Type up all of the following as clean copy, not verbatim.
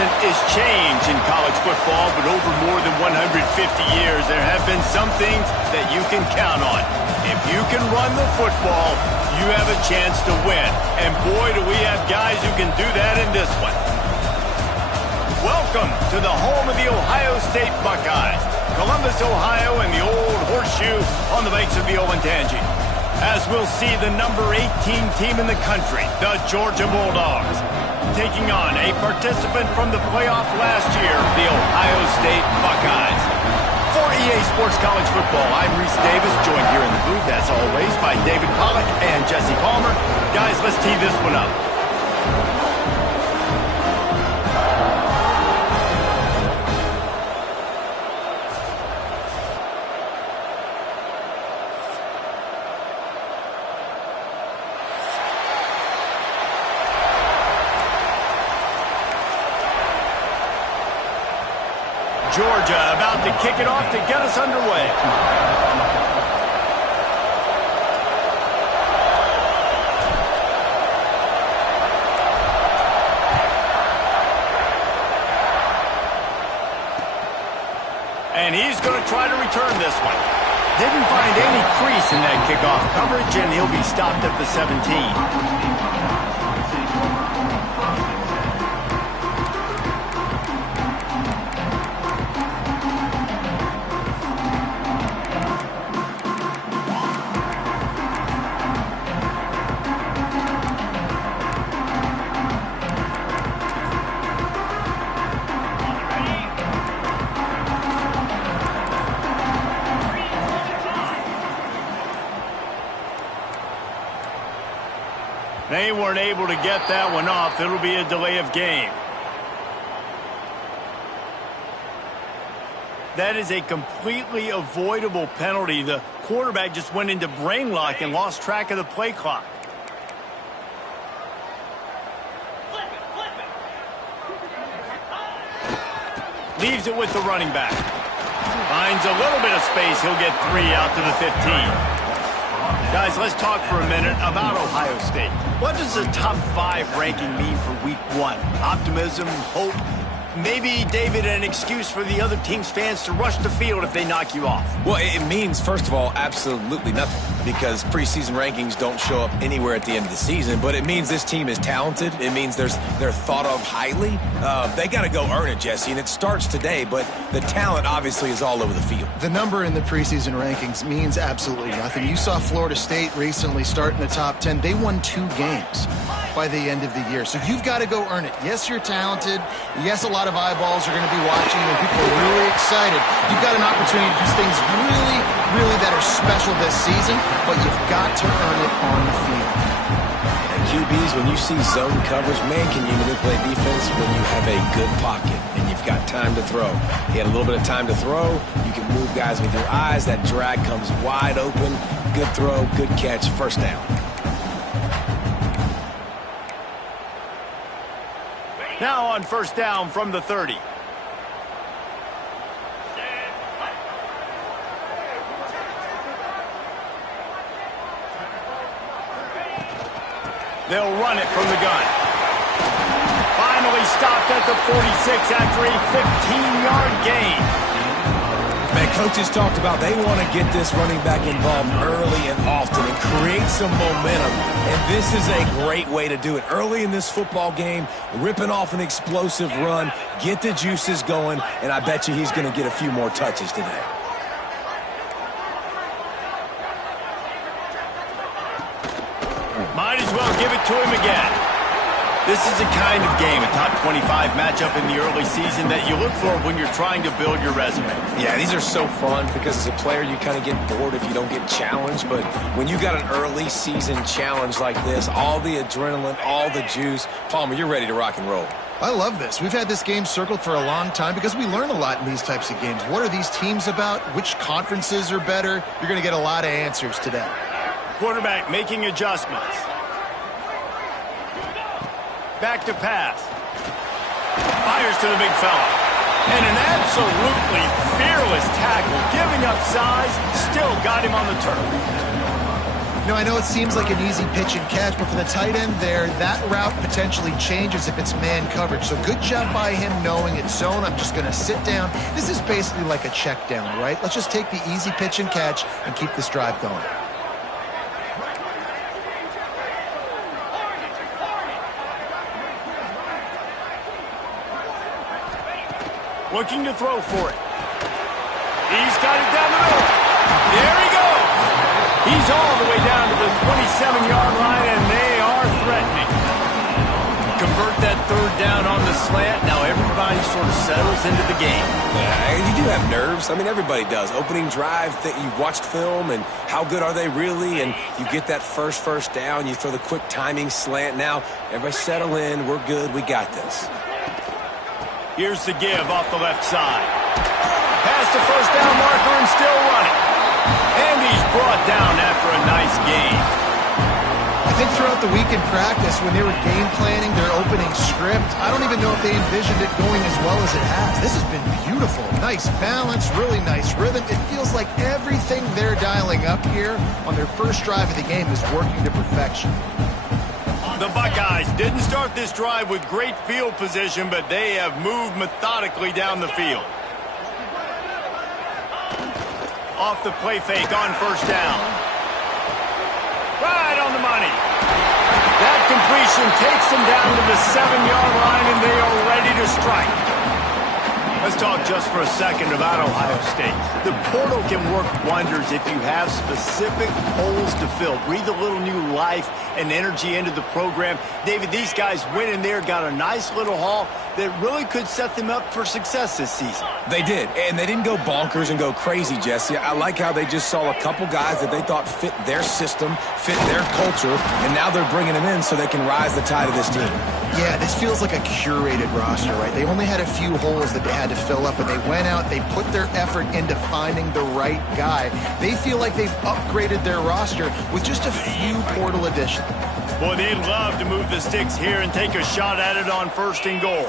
constant is change in college football, but over more than 150 years, there have been some things that you can count on. If you can run the football, you have a chance to win. And boy, do we have guys who can do that in this one. Welcome to the home of the Ohio State Buckeyes, Columbus, Ohio, and the old horseshoe on the banks of the Olentangy. As we'll see the number 18 team in the country, the Georgia Bulldogs, taking on a participant from the playoff last year, the Ohio State Buckeyes. For EA Sports College Football, I'm Reese Davis, joined here in the booth, as always, by David Pollack and Jesse Palmer. Guys, let's tee this one up. Georgia about to kick it off to get us underway. And he's going to try to return this one. Didn't find any crease in that kickoff coverage, and he'll be stopped at the 17. They weren't able to get that one off. It'll be a delay of game. That is a completely avoidable penalty. The quarterback just went into brain lock and lost track of the play clock. Leaves it with the running back. Finds a little bit of space. He'll get 3 out to the 15. Guys, let's talk for a minute about Ohio State. What does the top 5 ranking mean for week 1? Optimism, hope, maybe, David, an excuse for the other team's fans to rush the field if they knock you off? Well, it means, first of all, absolutely nothing, because preseason rankings don't show up anywhere at the end of the season, but it means this team is talented. It means they're thought of highly. They got to go earn it, Jesse, and it starts today, but the talent obviously is all over the field. The number in the preseason rankings means absolutely nothing. You saw Florida State recently start in the top 10. They won 2 games by the end of the year, so you've got to go earn it. Yes, you're talented. Yes, a lot of eyeballs are going to be watching, and people are really excited. You've got an opportunity to do things really that are special this season, but you've got to earn it on the field. And QBs, when you see zone coverage, man, can you manipulate defense when you have a good pocket and you've got time to throw. He had a little bit of time to throw. You can move guys with your eyes. That drag comes wide open. Good throw, good catch, first down. Now on first down from the 30. They'll run it from the gun. Finally stopped at the 46 after a 15-yard gain. Man, coaches talked about they want to get this running back involved early and often and create some momentum. And this is a great way to do it. Early in this football game, ripping off an explosive run, get the juices going, and I bet you he's going to get a few more touches today. Might as well give it to him again. This is the kind of game, a top 25 matchup in the early season, that you look for when you're trying to build your resume. Yeah, these are so fun because as a player, you kind of get bored if you don't get challenged. But when you got an early season challenge like this, all the adrenaline, all the juice, Palmer, you're ready to rock and roll. I love this. We've had this game circled for a long time because we learn a lot in these types of games. What are these teams about? Which conferences are better? You're going to get a lot of answers today. Quarterback making adjustments. Back to pass. Fires to the big fella. And an absolutely fearless tackle. Giving up size, still got him on the turf. I know it seems like an easy pitch and catch, but for the tight end there, that route potentially changes if it's man coverage. So good job by him knowing it's zone. I'm just going to sit down. This is basically like a check down, right? Let's just take the easy pitch and catch and keep this drive going. Looking to throw for it. He's got it down the middle. There he goes. He's all the way down to the 27-yard line, and they are threatening. Convert that third down on the slant. Now everybody sort of settles into the game. Yeah, you do have nerves. I mean, everybody does. Opening drive, you've watched film, and how good are they really? And you get that first down. You throw the quick timing slant. Now everybody settle in. We're good. We got this. Here's the give off the left side. Past the first down marker and still running. And he's brought down after a nice gain. I think throughout the week in practice, when they were game planning their opening script, I don't even know if they envisioned it going as well as it has. This has been beautiful. Nice balance, really nice rhythm. It feels like everything they're dialing up here on their first drive of the game is working to perfection. The Buckeyes didn't start this drive with great field position, but they have moved methodically down the field. Off the play fake on first down. Right on the money. That completion takes them down to the 7-yard line, and they are ready to strike. Let's talk just for a second about Ohio State. The portal can work wonders if you have specific holes to fill. Breathe a little new life and energy into the program. David, these guys went in there, got a nice little haul that really could set them up for success this season. They did, and they didn't go bonkers and go crazy, Jesse. I like how they just saw a couple guys that they thought fit their system, fit their culture, and now they're bringing them in so they can rise the tide of this team. Yeah, this feels like a curated roster, right? They only had a few holes that they had to fill up, and they went out, they put their effort into finding the right guy. They feel like they've upgraded their roster with just a few portal additions. Boy, they'd love to move the sticks here and take a shot at it on 1st and goal.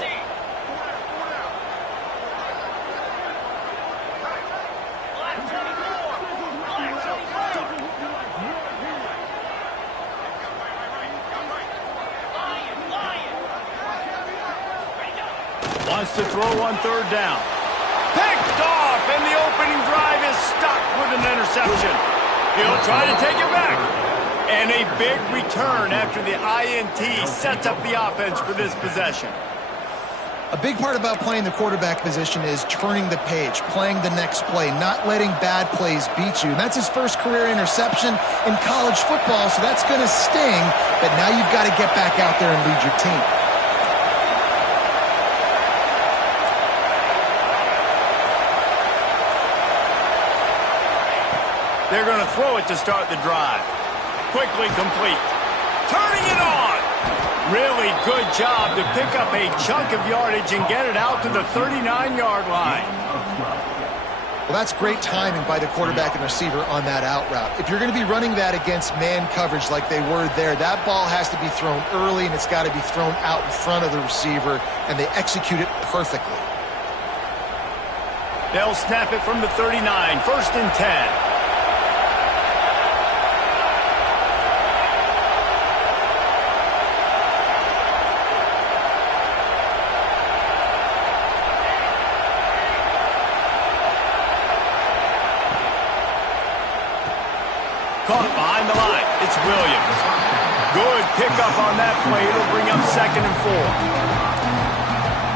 Wants to throw on 3rd down. Picked off, and the opening drive is stopped with an interception. He'll try to take it back. And a big return after the INT sets up the offense for this possession. A big part about playing the quarterback position is turning the page, playing the next play, not letting bad plays beat you. And that's his first career interception in college football, so that's going to sting. But now you've got to get back out there and lead your team. They're going to throw it to start the drive. Quickly complete. Turning it on. Really good job to pick up a chunk of yardage and get it out to the 39-yard line. Well, that's great timing by the quarterback and receiver on that out route. If you're going to be running that against man coverage like they were there, that ball has to be thrown early, and it's got to be thrown out in front of the receiver, and they execute it perfectly. They'll snap it from the 39, 1st and 10. Caught behind the line. It's Williams. Good pickup on that play. It'll bring up 2nd and 4.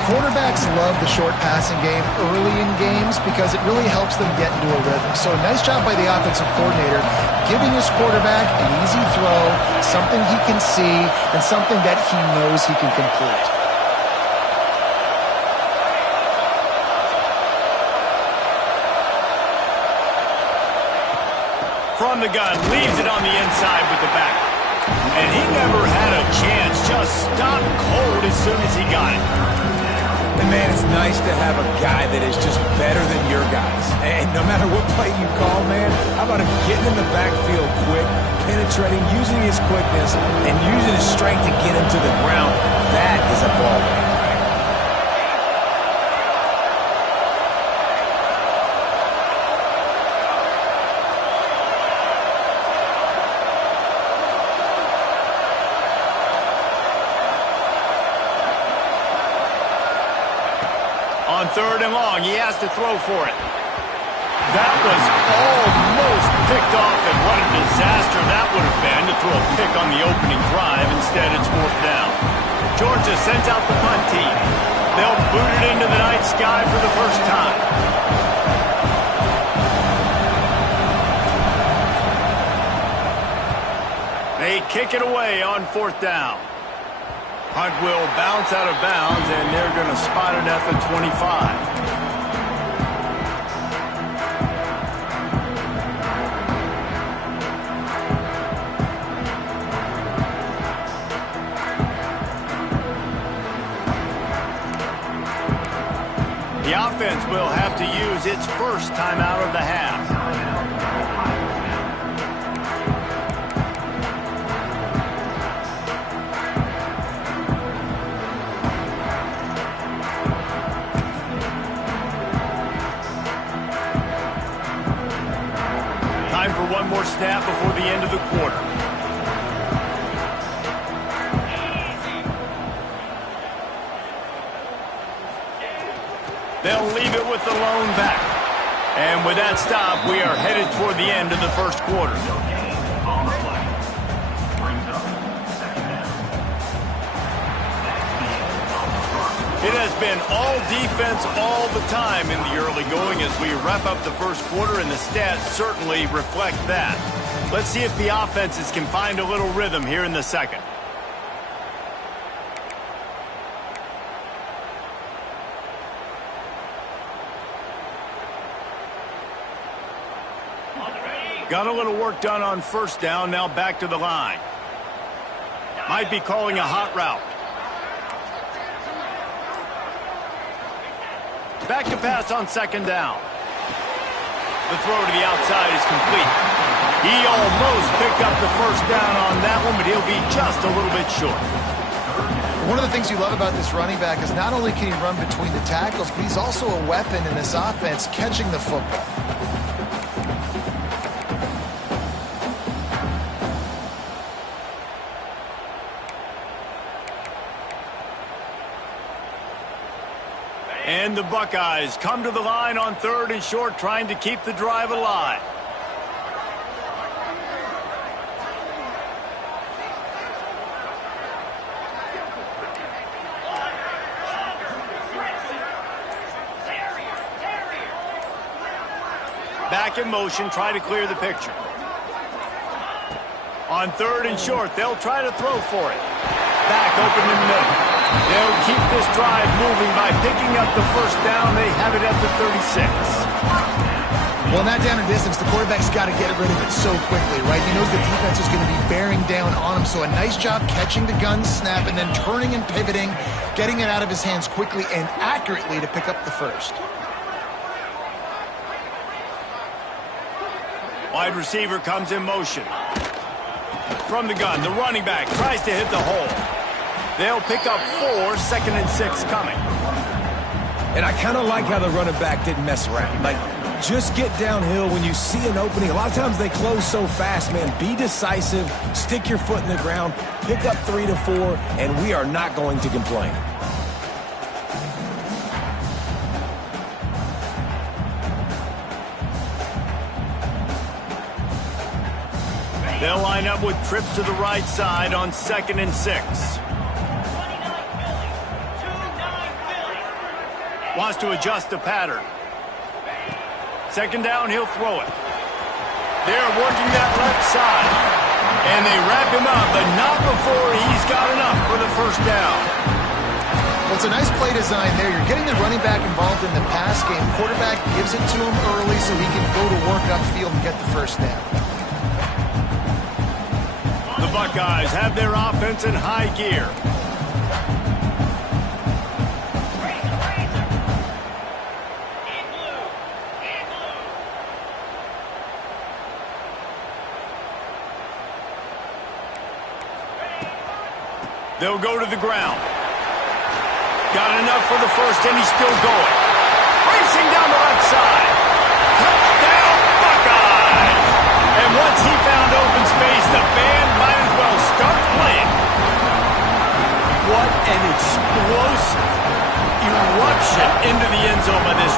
Quarterbacks love the short passing game early in games because it really helps them get into a rhythm. So nice job by the offensive coordinator giving his quarterback an easy throw, something he can see, and something that he knows he can complete. From the gun, leaves it on the inside with the back. And he never had a chance, just stopped cold as soon as he got it. And man, it's nice to have a guy that is just better than your guys. And no matter what play you call, man, how about him getting in the backfield quick, penetrating, using his quickness, and using his strength to get him to the ground. That is a ball game. third and long. He has to throw for it. That was almost picked off, and what a disaster that would have been to throw a pick on the opening drive. Instead, it's fourth down. Georgia sends out the punt team. They'll boot it into the night sky for the first time. They kick it away on fourth down. Punt will bounce out of bounds, and they're going to spot it at the 25. The offense will have to use its first timeout of the half. Time for one more snap before the end of the quarter. They'll leave it with the lone back. And with that stop, we are headed toward the end of the first quarter. It has been all defense all the time in the early going as we wrap up the first quarter, and the stats certainly reflect that. Let's see if the offenses can find a little rhythm here in the second. Got a little work done on first down, now back to the line. Might be calling a hot route. Back to pass on second down. The throw to the outside is complete. He almost picked up the first down on that one, but he'll be just a little bit short. One of the things you love about this running back is not only can he run between the tackles, but he's also a weapon in this offense catching the football. And the Buckeyes come to the line on third and short, trying to keep the drive alive. Back in motion, try to clear the picture. On third and short, they'll try to throw for it. Back open in the middle. They'll keep this drive moving by picking up the first down. They have it at the 36. Well, in that down and distance, the quarterback's got to get rid of it so quickly, right? He knows the defense is going to be bearing down on him, so a nice job catching the gun snap and then turning and pivoting, getting it out of his hands quickly and accurately to pick up the first. Wide receiver comes in motion. From the gun, the running back tries to hit the hole. They'll pick up 4, second and 6 coming. And I kind of like how the running back didn't mess around. Like, just get downhill when you see an opening. A lot of times they close so fast, man. Be decisive, stick your foot in the ground, pick up 3 to 4, and we are not going to complain. They'll line up with trips to the right side on second and 6. Wants to adjust the pattern. Second down, he'll throw it. They're working that left side. And they wrap him up, but not before he's got enough for the first down. Well, it's a nice play design there. You're getting the running back involved in the pass game. Quarterback gives it to him early so he can go to work upfield and get the first down. The Buckeyes have their offense in high gear. They'll go to the ground. Got enough for the first, and he's still going. Racing down the left side. Touchdown, Buckeyes! And once he found open space, the band might as well start playing. What an explosive eruption into the end zone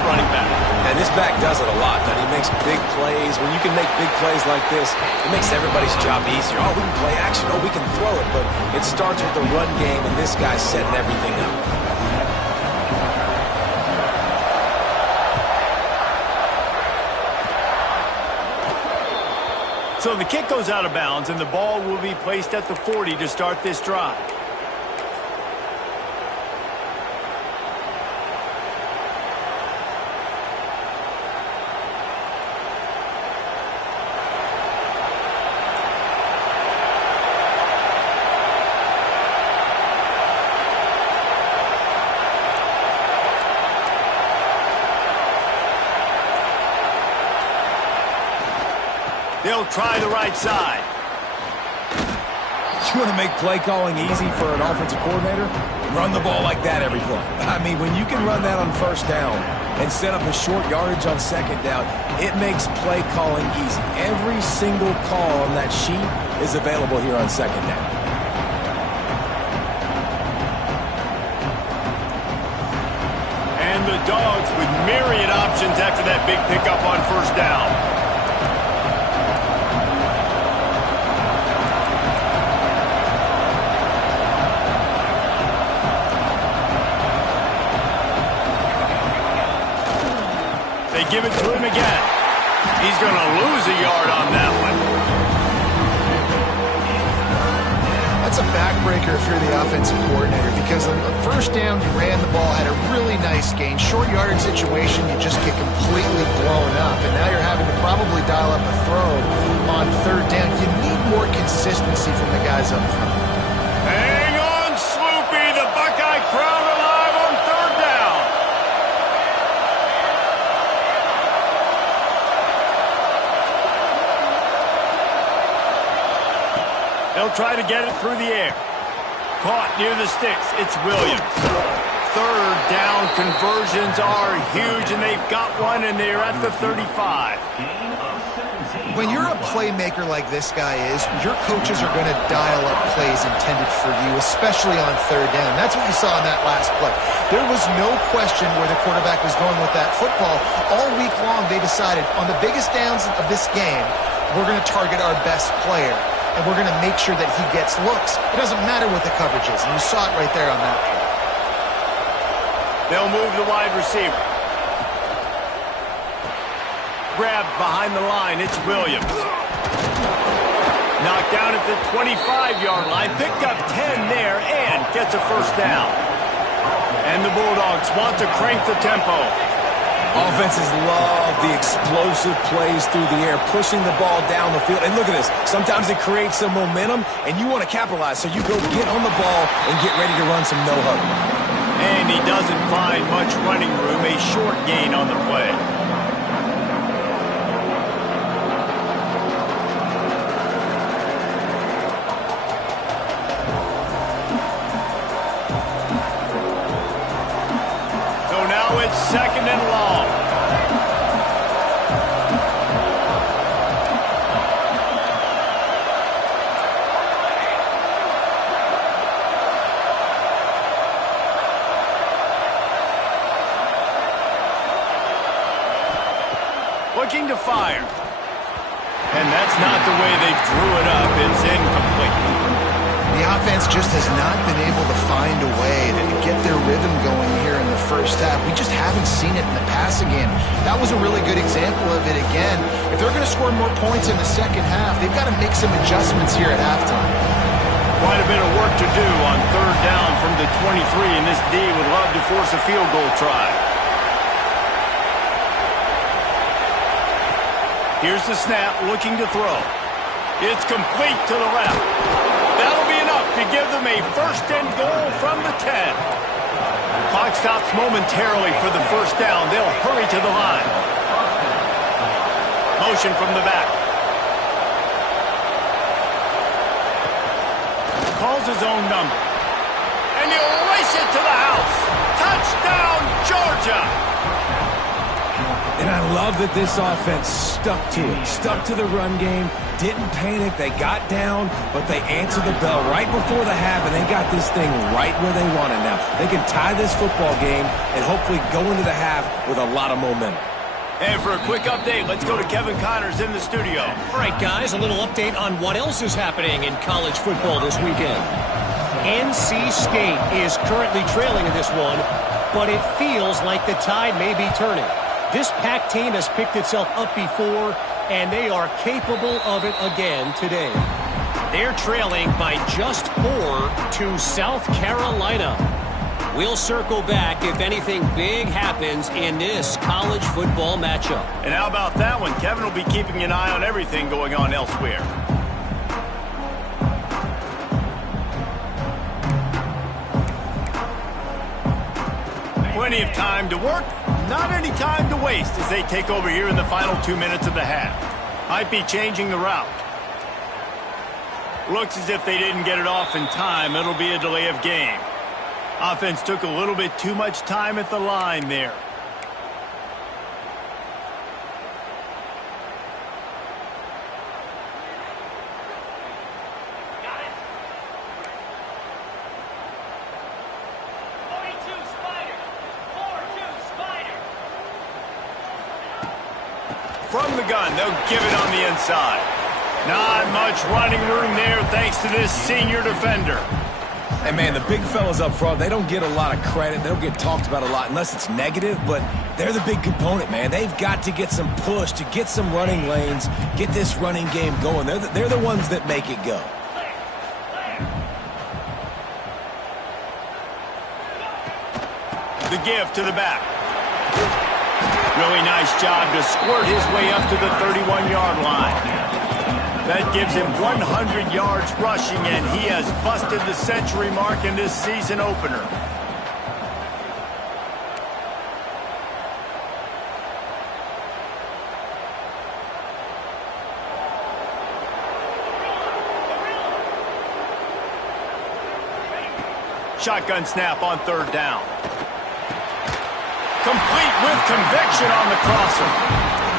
running back. And this back does it a lot, doesn't he? Makes big plays. When you can make big plays like this, it makes everybody's job easier. Oh, we can play action. Oh, we can throw it. But it starts with the run game, and this guy's setting everything up. So the kick goes out of bounds, and the ball will be placed at the 40 to start this drive. They'll try the right side. You want to make play calling easy for an offensive coordinator? Run the ball like that every play. I mean, when you can run that on first down and set up a short yardage on second down, it makes play calling easy. Every single call on that sheet is available here on second down. And the Dogs with myriad options after that big pickup on first down. They give it to him again. He's going to lose a yard on that one. That's a backbreaker if you're the offensive coordinator, because on the first down, you ran the ball, had a really nice gain. Short yardage situation, you just get completely blown up, and now you're having to probably dial up a throw on third down. You need more consistency from the guys up front. Hang on, Swoopy. The Buckeye crowd alive on third down. They'll try to get it through the air. Caught near the sticks. It's Williams. Third down conversions are huge, and they've got one, and they're at the 35. When you're a playmaker like this guy is, your coaches are going to dial up plays intended for you, especially on third down. That's what you saw in that last play. There was no question where the quarterback was going with that football. All week long, they decided on the biggest downs of this game, we're going to target our best player, and we're going to make sure that he gets looks. It doesn't matter what the coverage is, and you saw it right there on that play. They'll move the wide receiver. Grabbed behind the line, it's Williams. Knocked down at the 25-yard line, picked up 10 there, and gets a first down. And the Bulldogs want to crank the tempo. Offenses love the explosive plays through the air, pushing the ball down the field. And look at this. Sometimes it creates some momentum, and you want to capitalize. So you go get on the ball and get ready to run some no-huddle. And he doesn't find much running room, a short gain on the play. So now it's second and long. Looking to fire. And that's not the way they drew it up. It's incomplete. The offense just has not been able to find a way to get their rhythm going here in the first half. We just haven't seen it in the passing game. That was a really good example of it again. If they're going to score more points in the second half, they've got to make some adjustments here at halftime. Quite a bit of work to do on third down from the 23, and this D would love to force a field goal try. Here's the snap, looking to throw. It's complete to the left. That'll be enough to give them a first and goal from the 10. Clock stops momentarily for the first down. They'll hurry to the line. Motion from the back. Calls his own number. And he'll race it to the house. Touchdown, Georgia! And I love that this offense stuck to it, stuck to the run game, didn't panic. They got down, but they answered the bell right before the half, and they got this thing right where they want it now. They can tie this football game and hopefully go into the half with a lot of momentum. And for a quick update, let's go to Kevin Connors in the studio. All right, guys, a little update on what else is happening in college football this weekend. NC State is currently trailing in this one, but it feels like the tide may be turning. This Pac team has picked itself up before, and they are capable of it again today. They're trailing by just 4 to South Carolina. We'll circle back if anything big happens in this college football matchup. And how about that one? Kevin will be keeping an eye on everything going on elsewhere. Plenty of time to work, not any time to waste as they take over here in the final 2 minutes of the half. Might be changing the route. Looks as if they didn't get it off in time. It'll be a delay of game. Offense took a little bit too much time at the line there. From the gun, they'll give it on the inside. Not much running room there thanks to this senior defender. And, man, the big fellas up front, they don't get a lot of credit. They don't get talked about a lot unless it's negative, but they're the big component, man. They've got to get some push, to get some running lanes, get this running game going. They're the ones that make it go. The give to the back. Really nice job to squirt his way up to the 31-yard line. That gives him 100 yards rushing, and he has busted the century mark in this season opener. Shotgun snap on 3rd down. Complete with conviction on the crosser.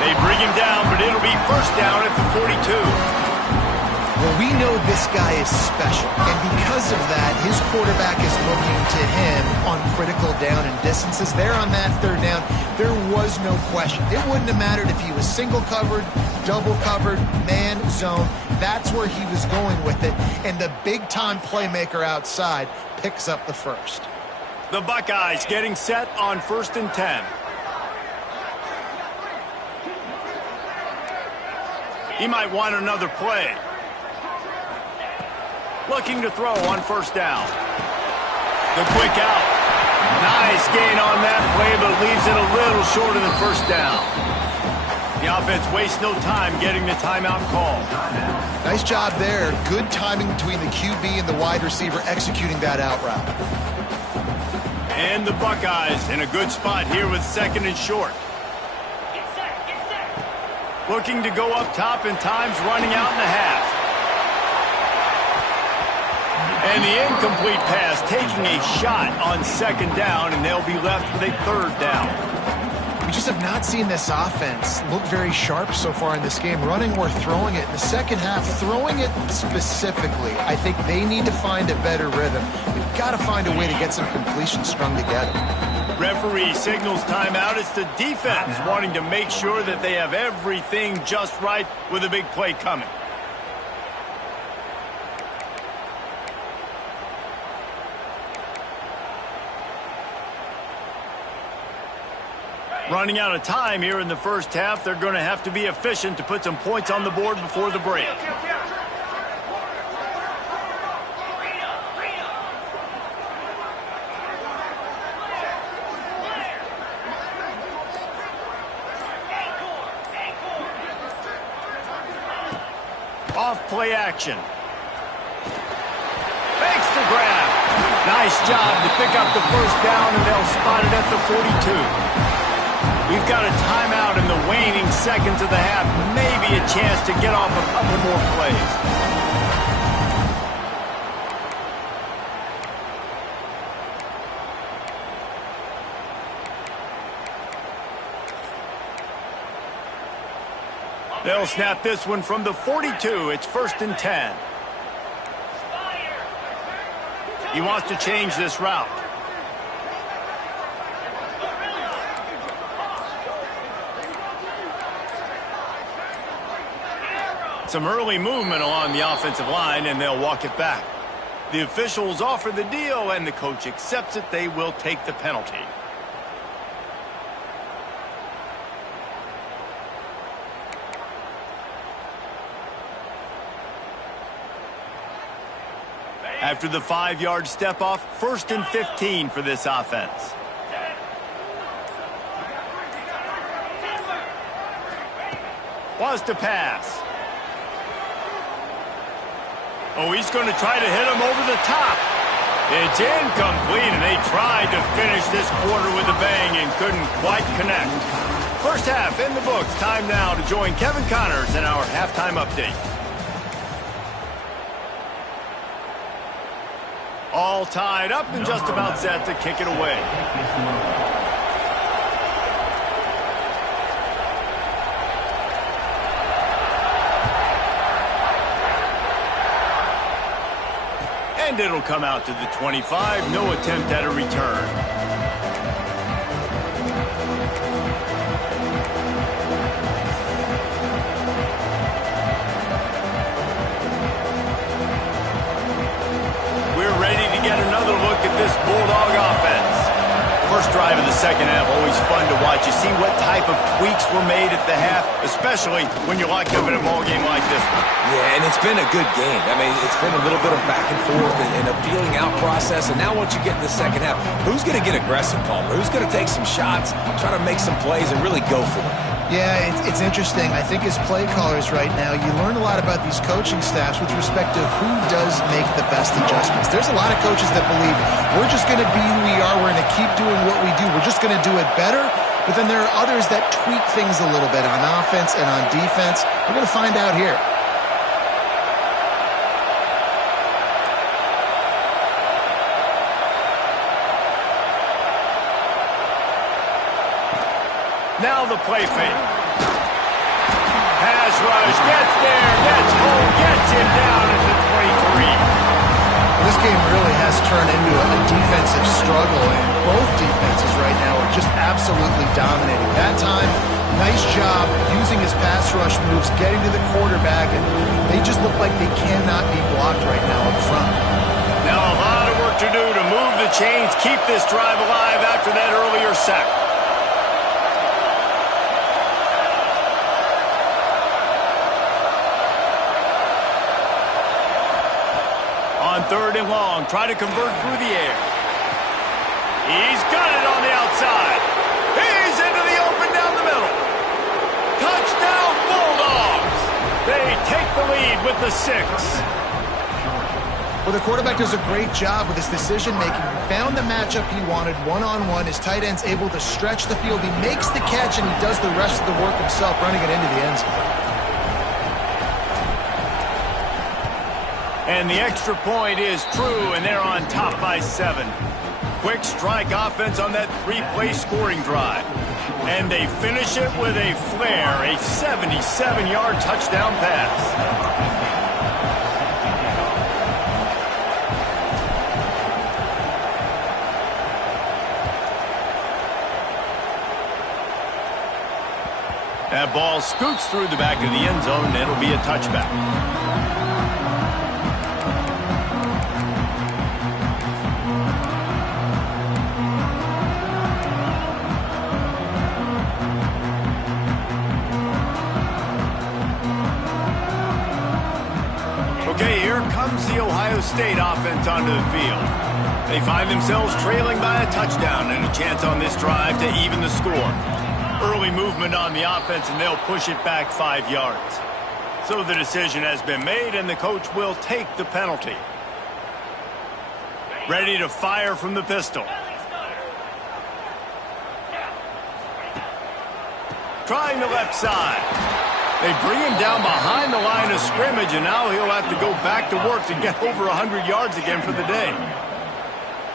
They bring him down, but it'll be 1st down at the 42. Well, we know this guy is special, and because of that, his quarterback is looking to him on critical down and distances. There on that 3rd down, there was no question. It wouldn't have mattered if he was single covered, double covered, man, zone. That's where he was going with it, and the big-time playmaker outside picks up the 1st. The Buckeyes getting set on 1st and 10. He might want another play. Looking to throw on 1st down. The quick out. Nice gain on that play, but leaves it a little short of the 1st down. The offense wastes no time getting the timeout call. Nice job there. Good timing between the QB and the wide receiver executing that out route. And the Buckeyes in a good spot here with 2nd and short. Looking to go up top, and time's running out in the half. And the incomplete pass taking a shot on 2nd down, and they'll be left with a 3rd down. We just have not seen this offense look very sharp so far in this game, running or throwing it. In the second half, throwing it specifically, I think they need to find a better rhythm. They've got to find a way to get some completions strung together. Referee signals timeout. It's the defense wanting to make sure that they have everything just right with a big play coming. Running out of time here in the 1st half. They're going to have to be efficient to put some points on the board before the break. Off play action. Fakes the grab. Nice job to pick up the 1st down, and they'll spot it at the 42. We've got a timeout in the waning seconds of the half. Maybe a chance to get off a couple more plays. They'll snap this one from the 42. It's 1st and 10. He wants to change this route. Some early movement along the offensive line, and they'll walk it back. The officials offer the deal, and the coach accepts it. They will take the penalty. After the 5-yard step off, 1st and 15 for this offense. Wants to pass. Oh, he's going to try to hit him over the top. It's incomplete, and they tried to finish this quarter with a bang and couldn't quite connect. First half in the books. Time now to join Kevin Connors in our halftime update. All tied up and just about set to kick it away. And it'll come out to the 25. No attempt at a return. We're ready to get another look at this Bulldog offense. First drive of the second half, always fun to watch. You see what type of tweaks were made at the half, especially when you're locked up in a ball game like this one. Yeah, and it's been a good game. I mean, it's been a little bit of back and forth and a feeling out process. And now once you get in the second half, who's going to get aggressive, Palmer? Who's going to take some shots, try to make some plays, and really go for it? Yeah, it's interesting. I think as play callers right now, you learn a lot about these coaching staffs with respect to who does make the best adjustments. There's a lot of coaches that believe we're just going to be who we are. We're going to keep doing what we do. We're just going to do it better. But then there are others that tweak things a little bit on offense and on defense. We're going to find out here. Now the play fake. Pass rush, gets there, gets home, gets him down at the 23. This game really has turned into a defensive struggle, and both defenses right now are just absolutely dominating. That time, nice job using his pass rush moves, getting to the quarterback, and they just look like they cannot be blocked right now up front. Now a lot of work to do to move the chains, keep this drive alive after that earlier sack. On 3rd and long, try to convert through the air. He's got it on the outside. He's into the open down the middle. Touchdown Bulldogs. They take the lead with the 6. Well, the quarterback does a great job with his decision-making. He found the matchup he wanted, one-on-one. His tight end's able to stretch the field. He makes the catch, and he does the rest of the work himself, running it into the end zone. And the extra point is true, and they're on top by 7. Quick strike offense on that 3-play scoring drive. And they finish it with a flair, a 77-yard touchdown pass. That ball scoots through the back of the end zone, and it'll be a touchback. Okay, here comes the Ohio State offense onto the field. They find themselves trailing by a touchdown and a chance on this drive to even the score. Early movement on the offense, and they'll push it back 5 yards. So the decision has been made, and the coach will take the penalty. Ready to fire from the pistol. Trying the left side. They bring him down behind the line of scrimmage, and now he'll have to go back to work to get over 100 yards again for the day.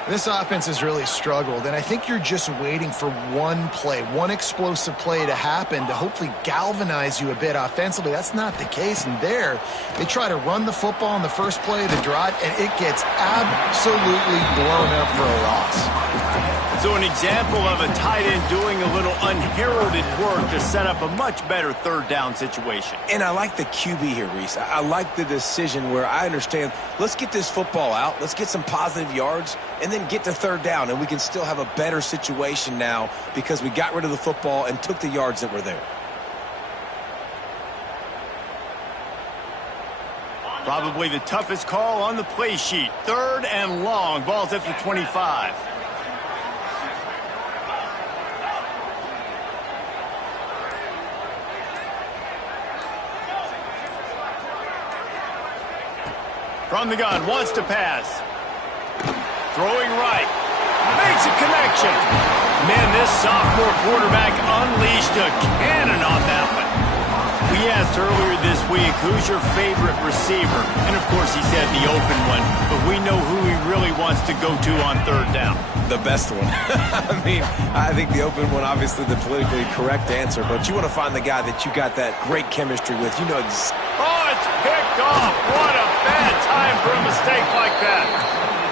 This offense has really struggled, and I think you're just waiting for one play, one explosive play to happen to hopefully galvanize you a bit offensively. That's not the case, and there they try to run the football on the first play of the drive, and it gets absolutely blown up for a loss. So an example of a tight end doing a little unheralded work to set up a much better third down situation. And I like the QB here, Reese. I like the decision where I understand, let's get this football out, let's get some positive yards, and then get to third down, and we can still have a better situation now because we got rid of the football and took the yards that were there. Probably the toughest call on the play sheet. Third and long. Ball's at the 25. From the gun, wants to pass. Throwing right. Makes a connection. Man, this sophomore quarterback unleashed a cannon on that one. We asked earlier this week, who's your favorite receiver? And, of course, he said the open one. But we know who he really wants to go to on third down. The best one. I think the open one, obviously the politically correct answer. But you want to find the guy that you got that great chemistry with. You know Oh, it's picked off. What a bad time for a mistake like that.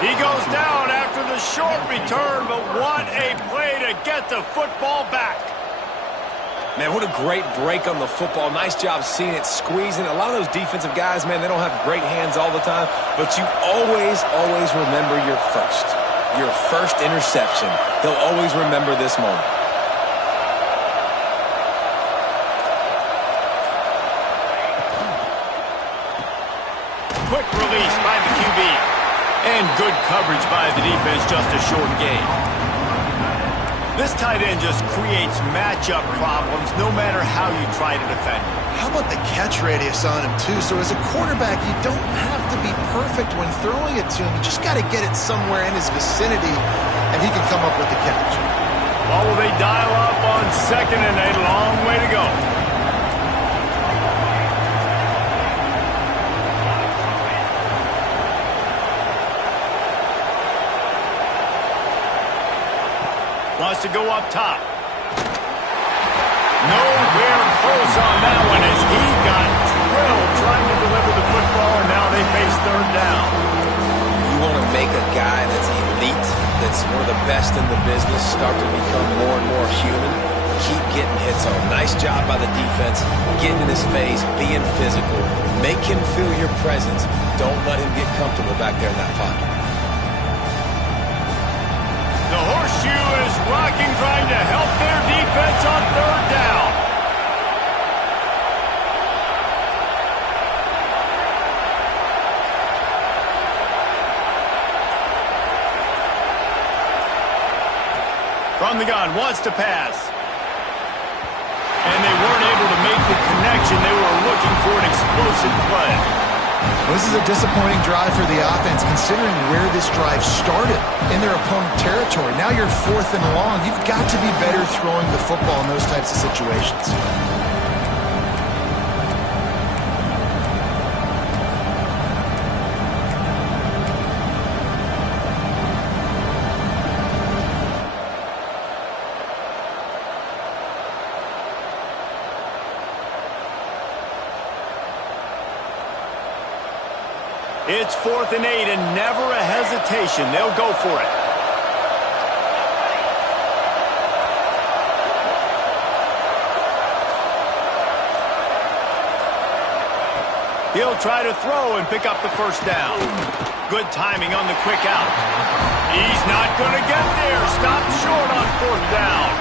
He goes down after the short return, but what a play to get the football back. Man, what a great break on the football. Nice job seeing it, squeezing. A lot of those defensive guys, man, they don't have great hands all the time, but you always remember your first interception. They'll always remember this moment. Quick release by the QB. And good coverage by the defense, just a short gain. This tight end just creates matchup problems no matter how you try to defend him. How about the catch radius on him, too? So as a quarterback, you don't have to be perfect when throwing it to him. You just got to get it somewhere in his vicinity, and he can come up with the catch. Well, will they dial up on second and a long way to go? Wants to go up top. Nowhere close on that one as he got drilled trying to deliver the football, and now they face third down. You want to make a guy that's elite, that's one of the best in the business, start to become more and more human. Keep getting hits on him. Nice job by the defense, getting in his face, being physical. Make him feel your presence. Don't let him get comfortable back there in that pocket. The horseshoe is rocking, trying to help their defense on third down. From the gun, wants to pass. And they weren't able to make the connection. They were looking for an explosive play. Well, this is a disappointing drive for the offense, considering where this drive started in their opponent territory. Now you're fourth and long. You've got to be better throwing the football in those types of situations. It's 4th and 8 and never a hesitation. They'll go for it. He'll try to throw and pick up the first down. Good timing on the quick out. He's not going to get there. Stopped short on 4th down.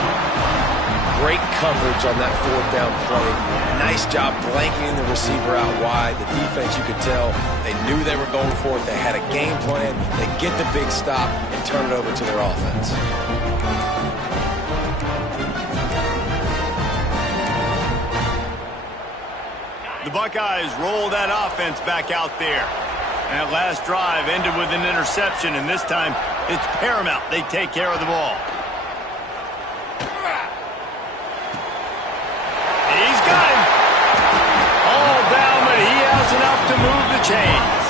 Great coverage on that 4th down play. Nice job blanketing the receiver out wide. The defense, you could tell, they knew they were going for it. They had a game plan. They get the big stop and turn it over to their offense. The Buckeyes roll that offense back out there. And that last drive ended with an interception, and this time it's paramount. They take care of the ball. He's got him. All down, but he has enough to move the chains.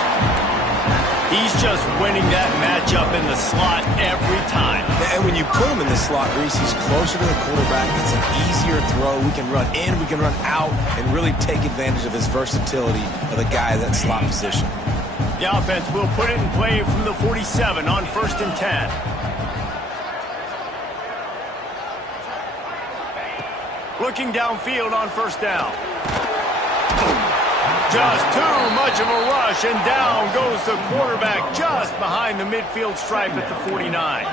He's just winning that matchup in the slot every time. And when you put him in the slot, Reese, he's closer to the quarterback. It's an easier throw. We can run in, we can run out, and really take advantage of his versatility of the guy in that slot position. The offense will put it in play from the 47 on 1st and 10. Looking downfield on 1st down. Just too much of a rush, and down goes the quarterback just behind the midfield stripe at the 49.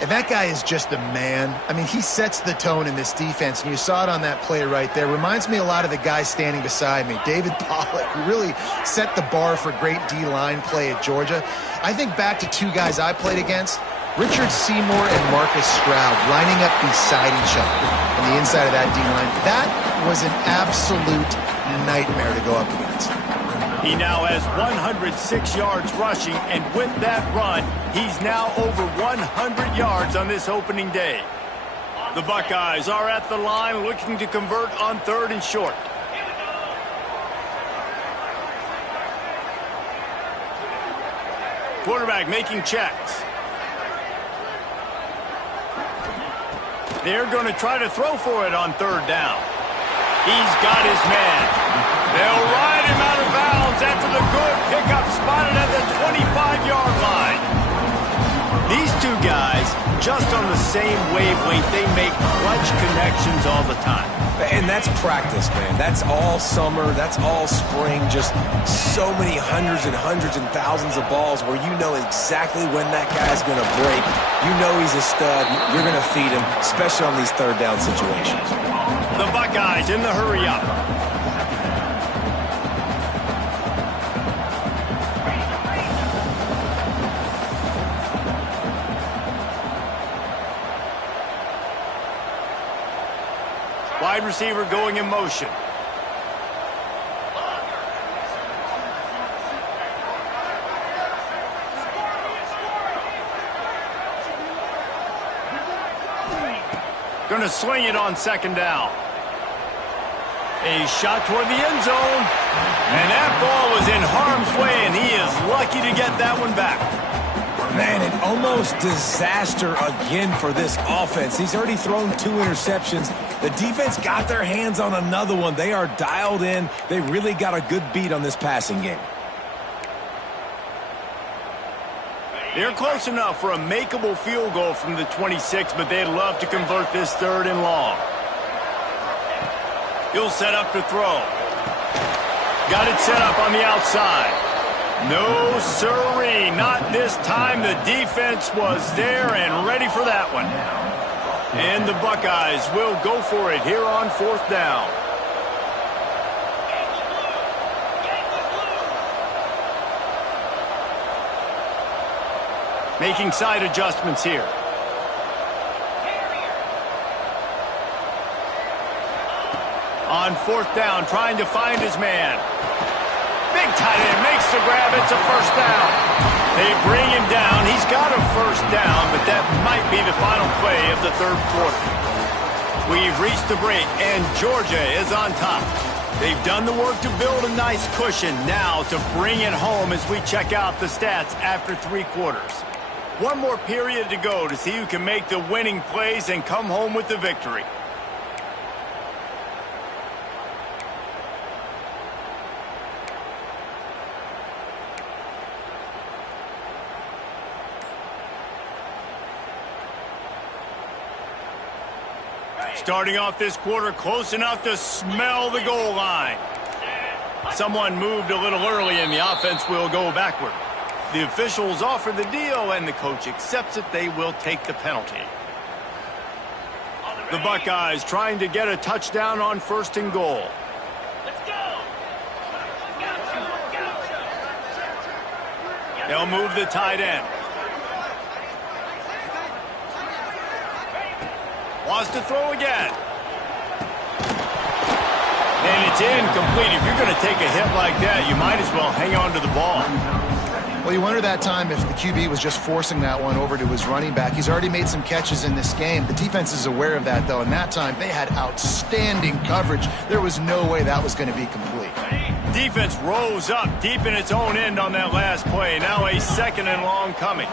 And that guy is just a man. I mean, he sets the tone in this defense, and you saw it on that play right there. Reminds me a lot of the guy standing beside me, David Pollock, who really set the bar for great D-line play at Georgia. I think back to two guys I played against, Richard Seymour and Marcus Stroud, lining up beside each other on the inside of that D-line. That was an absolute nightmare to go up against. He now has 106 yards rushing, and with that run, he's now over 100 yards on this opening day. The Buckeyes are at the line looking to convert on 3rd and short. Quarterback making checks. They're going to try to throw for it on 3rd down. He's got his man. They'll ride him out of bounds after the good pickup spotted at the 25-yard line. These two guys, just on the same wavelength, they make clutch connections all the time. And that's practice, man. That's all summer. That's all spring. Just so many hundreds and thousands of balls where you know exactly when that guy's going to break. You know he's a stud. You're going to feed him, especially on these 3rd down situations. The Buckeyes in the hurry up. Wide receiver going in motion. Going to swing it on 2nd down. A shot toward the end zone. And that ball was in harm's way, and he is lucky to get that one back. Man, an almost disaster again for this offense. He's already thrown 2 interceptions. The defense got their hands on another one. They are dialed in. They really got a good beat on this passing game. They're close enough for a makeable field goal from the 26, but they'd love to convert this 3rd and long. He'll set up to throw. Got it set up on the outside. No, sirree, not this time. The defense was there and ready for that one. And the Buckeyes will go for it here on 4th down. Making side adjustments here. On 4th down, trying to find his man. Big tight end makes the grab. It's a 1st down. They bring him down. He's got a 1st down, but that might be the final play of the 3rd quarter. We've reached the break, and Georgia is on top. They've done the work to build a nice cushion. Now to bring it home as we check out the stats after 3 quarters. One more period to go to see who can make the winning plays and come home with the victory. Starting off this quarter close enough to smell the goal line. Someone moved a little early and the offense will go backward. The officials offer the deal and the coach accepts it. They will take the penalty. The Buckeyes trying to get a touchdown on 1st and goal. They'll move the tight end. Wants to throw again. And it's incomplete. If you're going to take a hit like that, you might as well hang on to the ball. Well, you wonder that time if the QB was just forcing that one over to his running back. He's already made some catches in this game. The defense is aware of that, though, and that time they had outstanding coverage. There was no way that was going to be complete. Defense rose up deep in its own end on that last play. Now a 2nd and long coming.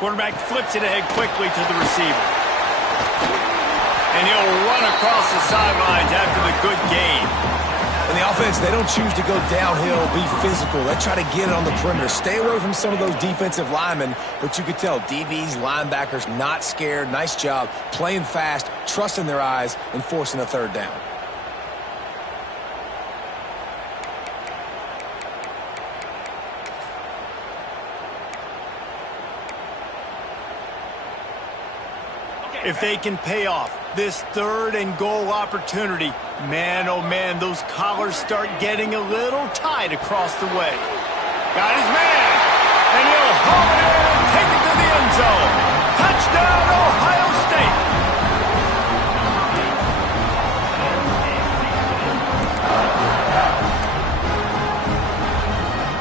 Quarterback flips it ahead quickly to the receiver. And he'll run across the sidelines after the good gain. In the offense, they don't choose to go downhill, be physical. They try to get it on the perimeter. Stay away from some of those defensive linemen, but you could tell DBs, linebackers, not scared. Nice job playing fast, trusting their eyes, and forcing a 3rd down. If they can pay off this 3rd and goal opportunity, man, oh man, those collars start getting a little tight across the way. Got his man, and he'll haul it in and take it to the end zone. Touchdown, Ohio State.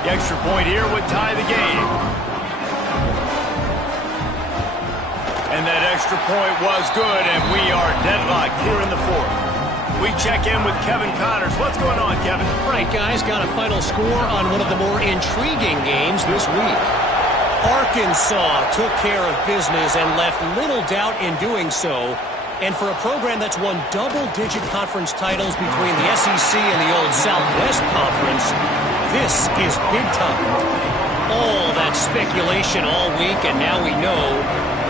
The extra point here would tie the game. And that extra point was good, and we are deadlocked here in the 4th. We check in with Kevin Connors. What's going on, Kevin? All right, guys, got a final score on one of the more intriguing games this week. Arkansas took care of business and left little doubt in doing so. And for a program that's won double-digit conference titles between the SEC and the old Southwest Conference, this is big time. All that speculation all week, and now we know.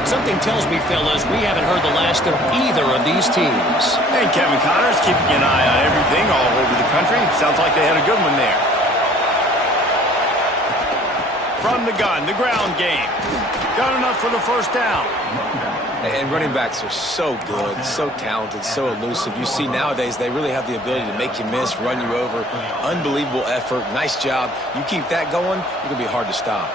Something tells me, fellas, we haven't heard the last of either of these teams. Hey, Kevin Connors, keeping an eye on everything all over the country. Sounds like they had a good one there. From the gun, the ground game. Got enough for the 1st down. And running backs are so good, so talented, so elusive. You see nowadays they really have the ability to make you miss, run you over. Unbelievable effort. Nice job. You keep that going, you're going to be hard to stop.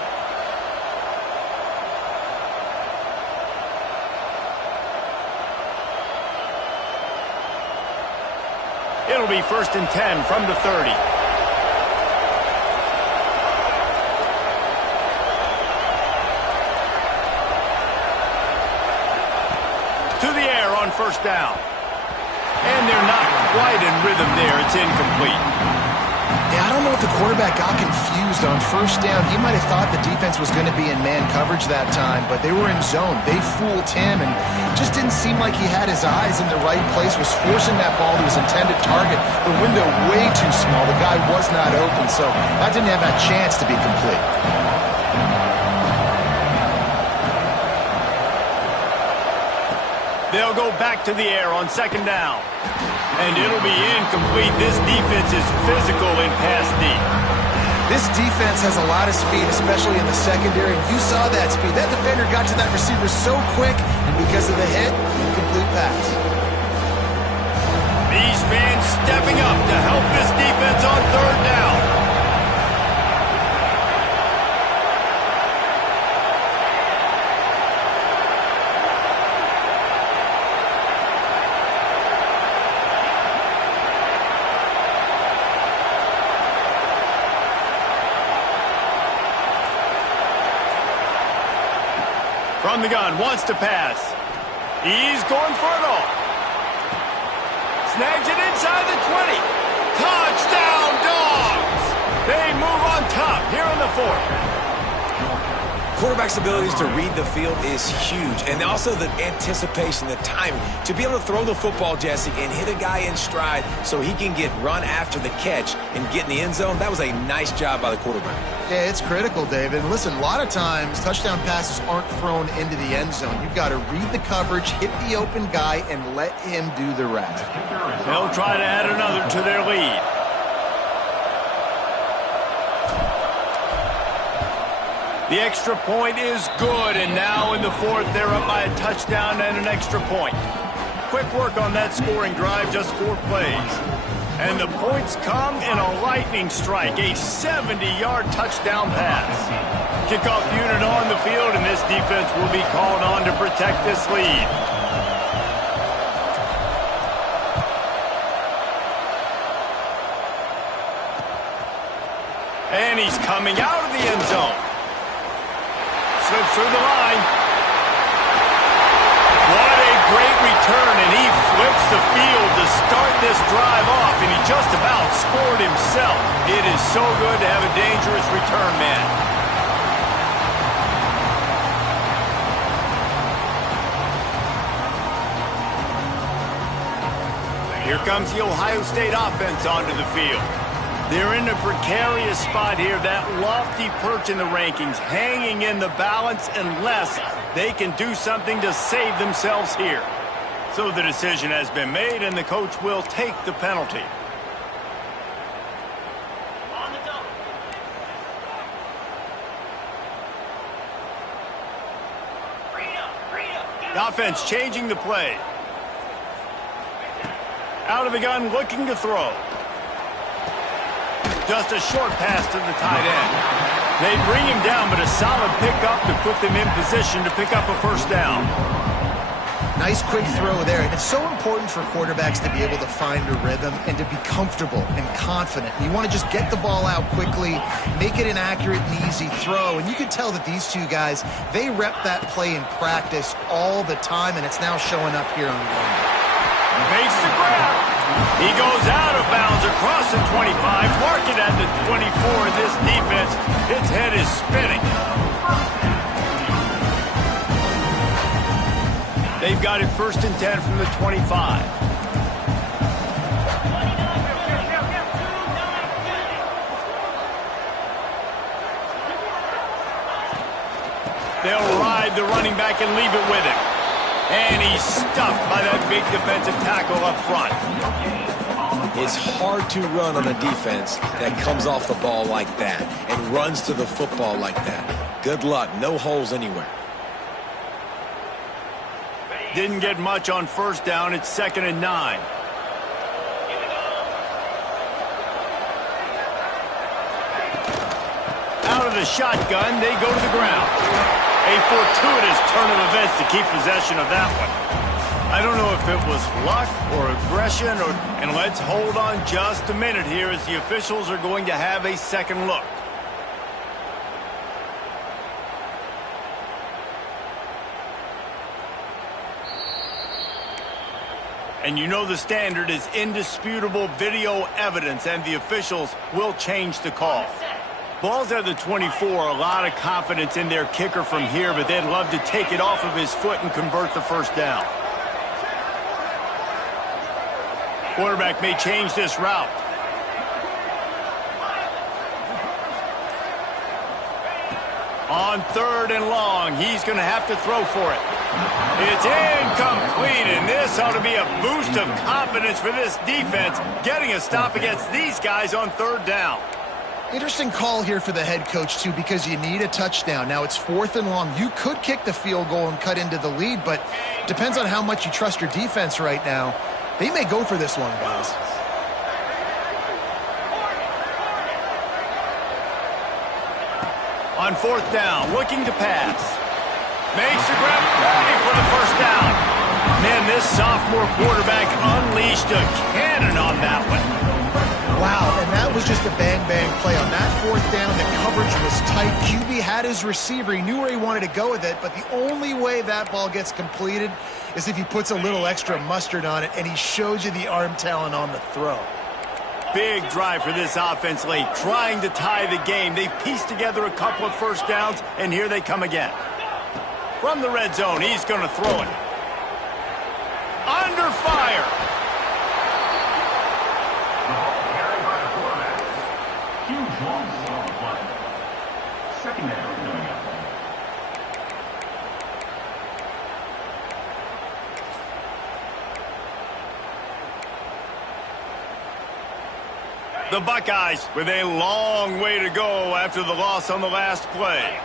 It'll be 1st and 10 from the 30. To the air on 1st down. And they're not quite in rhythm there. It's incomplete. Yeah, I don't know if the quarterback got confused on 1st down. He might have thought the defense was going to be in man coverage that time, but they were in zone. They fooled him, and just didn't seem like he had his eyes in the right place, was forcing that ball to his intended target. The window way too small. The guy was not open, so that didn't have a chance to be complete. They'll go back to the air on 2nd down. And it'll be incomplete. This defense is physical in pass deep. This defense has a lot of speed, especially in the secondary. You saw that speed. That defender got to that receiver so quick, and because of the hit, incomplete pass. These fans stepping up to help this defense on 3rd down. From the gun, wants to pass. He's going for it all. Snags it inside the 20. Touchdown, Dogs! They move on top here in the 4th. Quarterback's abilities to read the field is huge, and also the anticipation, the timing. To be able to throw the football, Jesse, and hit a guy in stride so he can get run after the catch and get in the end zone, that was a nice job by the quarterback. Yeah, it's critical, David. And listen, a lot of times touchdown passes aren't thrown into the end zone. You've got to read the coverage, hit the open guy, and let him do the rest. They'll try to add another to their lead. The extra point is good, and now in the 4th, they're up by a touchdown and an extra point. Quick work on that scoring drive, just 4 plays. And the points come in a lightning strike, a 70-yard touchdown pass. Kickoff unit on the field, and this defense will be called on to protect this lead. And he's coming out of the end zone. Slips through the line. What a great return, and he flips the field to start this drive off, and he just about scored himself. It is so good to have a dangerous return man. Here comes the Ohio State offense onto the field. They're in a precarious spot here, that lofty perch in the rankings, hanging in the balance unless they can do something to save themselves here. So the decision has been made, and the coach will take the penalty. The offense changing the play. Out of the gun, looking to throw. Just a short pass to the tight end. They bring him down, but a solid pickup to put them in position to pick up a first down. Nice quick throw there. And it's so important for quarterbacks to be able to find a rhythm and to be comfortable and confident. You want to just get the ball out quickly, make it an accurate and easy throw. And you can tell that these two guys, they rep that play in practice all the time, and it's now showing up here on game. Makes the grab. He goes out of bounds across the 25, mark it at the 24. This defense, its head is spinning. They've got it 1st and 10 from the 25. They'll ride the running back and leave it with him. And he's stuffed by that big defensive tackle up front. It's hard to run on a defense that comes off the ball like that and runs to the football like that. Good luck. No holes anywhere. Didn't get much on 1st down. It's 2nd and 9. Out of the shotgun, they go to the ground. A fortuitous turn of events to keep possession of that one. I don't know if it was luck or aggression, and let's hold on just a minute here as the officials are going to have a second look. And you know the standard is indisputable video evidence, and the officials will change the call. Ball's at the 24, a lot of confidence in their kicker from here, but they'd love to take it off of his foot and convert the first down. Quarterback may change this route. On 3rd and long, he's going to have to throw for it. It's incomplete, and this ought to be a boost of confidence for this defense, getting a stop against these guys on 3rd down. Interesting call here for the head coach, too, because you need a touchdown. Now, it's 4th and long. You could kick the field goal and cut into the lead, but depends on how much you trust your defense right now. They may go for this one, guys. On 4th down, looking to pass. Makes the grab, ready for the first down. Man, this sophomore quarterback unleashed a cannon on that one. Wow, and that was just a bang-bang play. On that 4th down, the coverage was tight. QB had his receiver. He knew where he wanted to go with it, but the only way that ball gets completed is if he puts a little extra mustard on it, and he shows you the arm talent on the throw. Big drive for this offense late, trying to tie the game. They pieced together a couple of first downs, and here they come again. From the red zone, he's going to throw it. Under fire. The Buckeyes with a long way to go after the loss on the last play.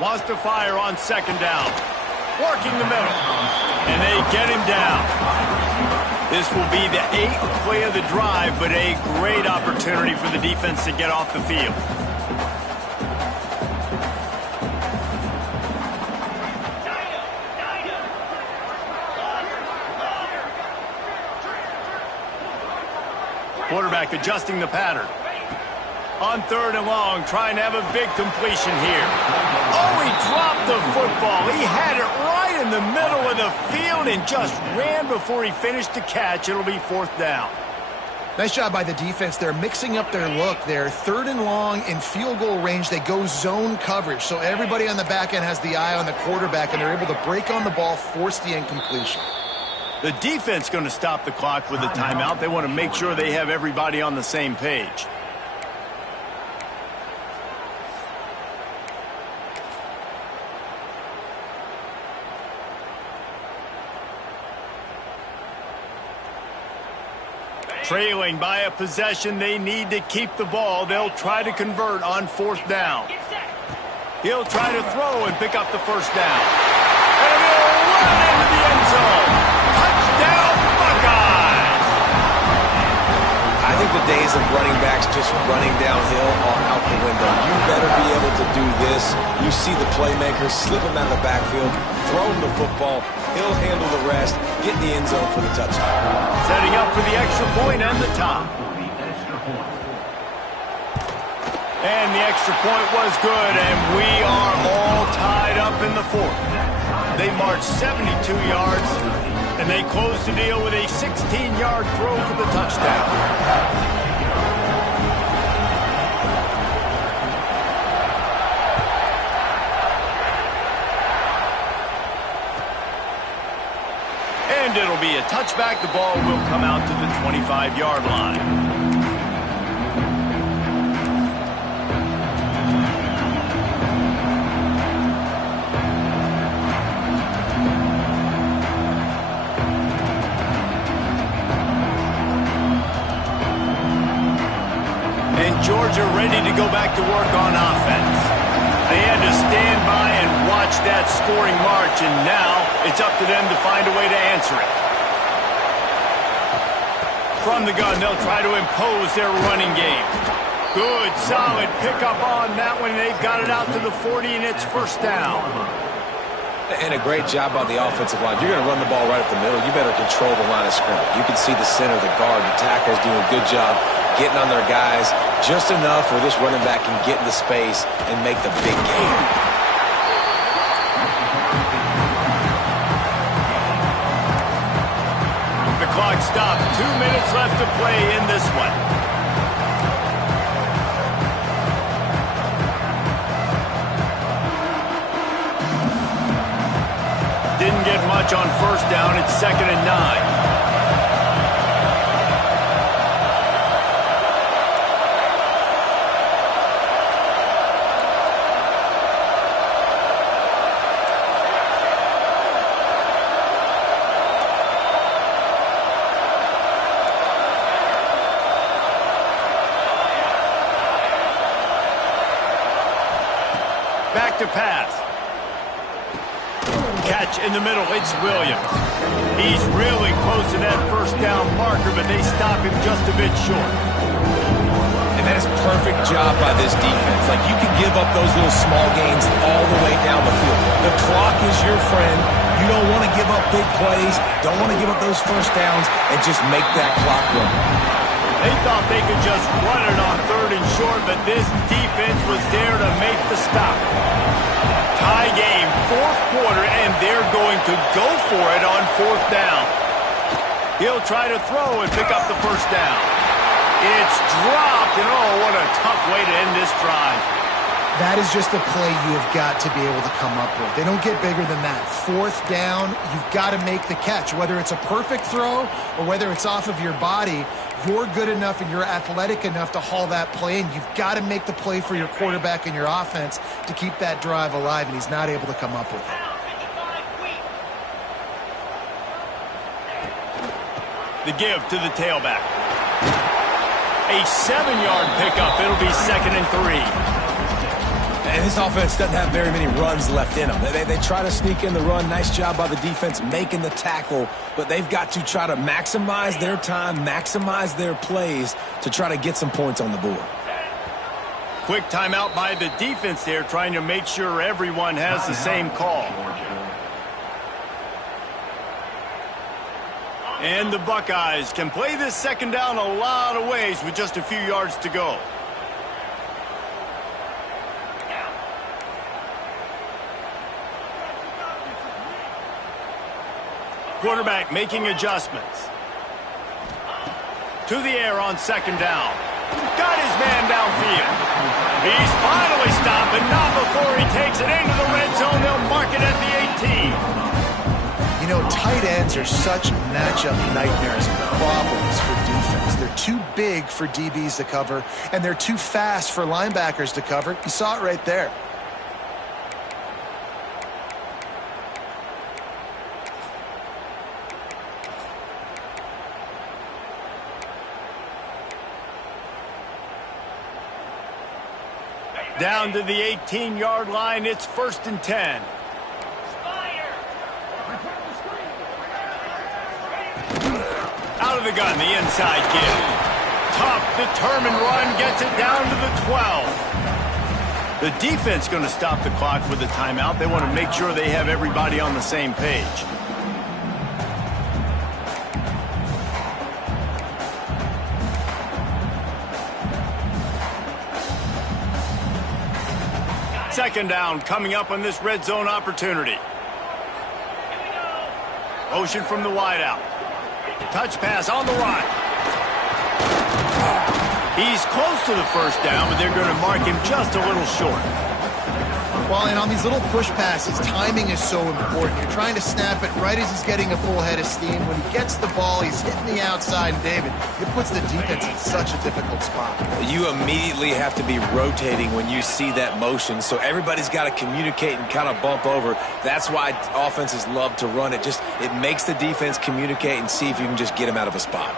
Wants to fire on 2nd down. Working the middle. And they get him down. This will be the 8th play of the drive, but a great opportunity for the defense to get off the field. Quarterback adjusting the pattern. On 3rd and long, trying to have a big completion here. Oh, he dropped the football. He had it right in the middle of the field and just ran before he finished the catch. It'll be 4th down. Nice job by the defense. They're mixing up their look. They're 3rd and long in field goal range. They go zone coverage. So everybody on the back end has the eye on the quarterback, and they're able to break on the ball, force the incompletion. The defense going to stop the clock with a timeout. They want to make sure they have everybody on the same page. Trailing by a possession, they need to keep the ball. They'll try to convert on 4th down. He'll try to throw and pick up the 1st down. And he'll run into the end zone. Touchdown, Buckeyes! I think the days of running backs just running downhill are out the window. You better be able to do this. You see the playmakers, slip him out of the backfield, throw him the football. He'll handle the rest, get in the end zone for the touchdown. Setting up for the extra point and the top. And the extra point was good, and we are all tied up in the 4th. They marched 72 yards, and they closed the deal with a 16-yard throw for the touchdown. And it'll be a touchback. The ball will come out to the 25-yard line. And Georgia ready to go back to work on offense. They had to stand by and watch that scoring march, and now it's up to them to find a way to answer it. From the gun, they'll try to impose their running game. Good, solid pickup on that one. They've got it out to the 40, and it's 1st down. And a great job by the offensive line. You're going to run the ball right up the middle. You better control the line of scrimmage. You can see the center, the guard, the tackles doing a good job getting on their guys just enough where this running back can get into space and make the big game. The clock stops. 2 minutes left to play in this one. Didn't get much on 1st down. It's 2nd and 9. Back to pass. Catch in the middle. It's Williams. He's really close to that 1st down marker, but they stop him just a bit short. And that is perfect job by this defense. Like, you can give up those little small gains all the way down the field. The clock is your friend. You don't want to give up big plays. Don't want to give up those 1st downs and just make that clock run. They thought they could just run it on 3rd and short, but this defense was there to make the stop. Tie game, 4th quarter, and they're going to go for it on 4th down. He'll try to throw and pick up the 1st down. It's dropped, and oh, what a tough way to end this drive. That is just a play you have got to be able to come up with. They don't get bigger than that. 4th down, you've got to make the catch. Whether it's a perfect throw or whether it's off of your body, you're good enough and you're athletic enough to haul that play, and you've got to make the play for your quarterback and your offense to keep that drive alive, and he's not able to come up with it. The give to the tailback. A 7-yard pickup. It'll be 2nd and 3. And this offense doesn't have very many runs left in them. They try to sneak in the run. Nice job by the defense making the tackle, but they've got to try to maximize their time, maximize their plays to try to get some points on the board. Quick timeout by the defense there, trying to make sure everyone has the same call. And the Buckeyes can play this 2nd down a lot of ways with just a few yards to go. Quarterback making adjustments. To the air on second down. Got his man downfield. He's finally stopped, but not before he takes it into the red zone. They'll mark it at the 18. You know, tight ends are such matchup nightmares and problems for defense. They're too big for DBs to cover, and they're too fast for linebackers to cover. You saw it right there. Down to the 18-yard line, it's 1st and 10. Out of the gun, the inside give. Tough, determined run, gets it down to the 12. The defense going to stop the clock with a timeout. They want to make sure they have everybody on the same page. Second down coming up on this red zone opportunity. Motion from the wideout. Touch pass on the run. He's close to the first down, but they're going to mark him just a little short. Well, and on these little push passes, timing is so important. You're trying to snap it right as he's getting a full head of steam. When he gets the ball, he's hitting the outside. And David, it puts the defense in such a difficult spot. You immediately have to be rotating when you see that motion, so everybody's got to communicate and kind of bump over. That's why offenses love to run it. It makes the defense communicate and see if you can just get him out of a spot.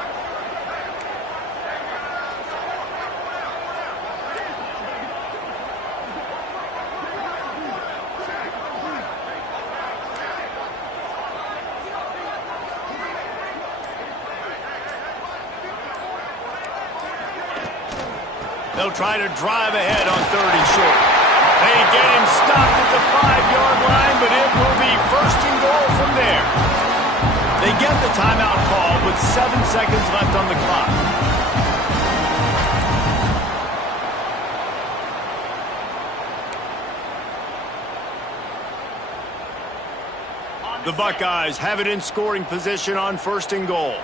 They'll try to drive ahead on 3rd and short. They get him stopped at the 5-yard line, but it will be 1st and goal from there. They get the timeout call with 7 seconds left on the clock. The Buckeyes have it in scoring position on 1st and goal.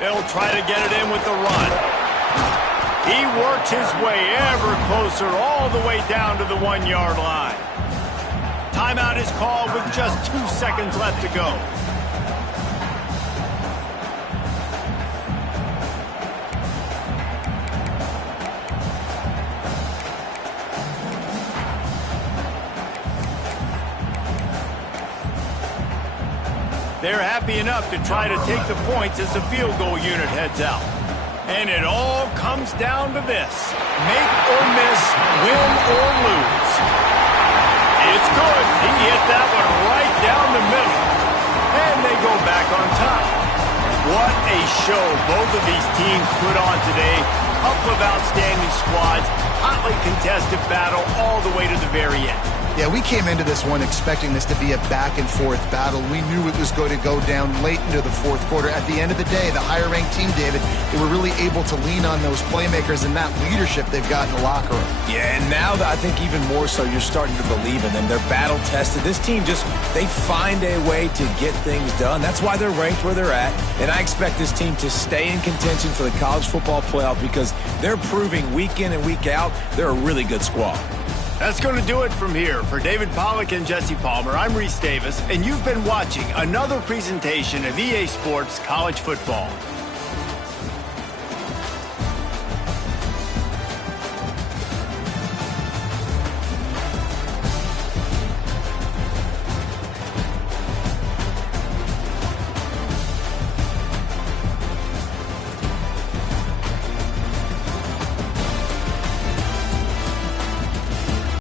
They'll try to get it in with the run. He works his way ever closer all the way down to the 1-yard line. Timeout is called with just 2 seconds left to go. They're happy enough to try to take the points as the field goal unit heads out. And it all comes down to this. Make or miss, win or lose. It's good. He hit that one right down the middle. And they go back on top. What a show both of these teams put on today. Couple of outstanding squads. Hotly contested battle all the way to the very end. Yeah, we came into this one expecting this to be a back-and-forth battle. We knew it was going to go down late into the 4th quarter. At the end of the day, the higher-ranked team, David, they were really able to lean on those playmakers and that leadership they've got in the locker room. Yeah, and now I think even more so, you're starting to believe in them. They're battle-tested. This team they find a way to get things done. That's why they're ranked where they're at. And I expect this team to stay in contention for the college football playoff because they're proving week in and week out they're a really good squad. That's going to do it from here. For David Pollack and Jesse Palmer, I'm Reese Davis, and you've been watching another presentation of EA Sports College Football.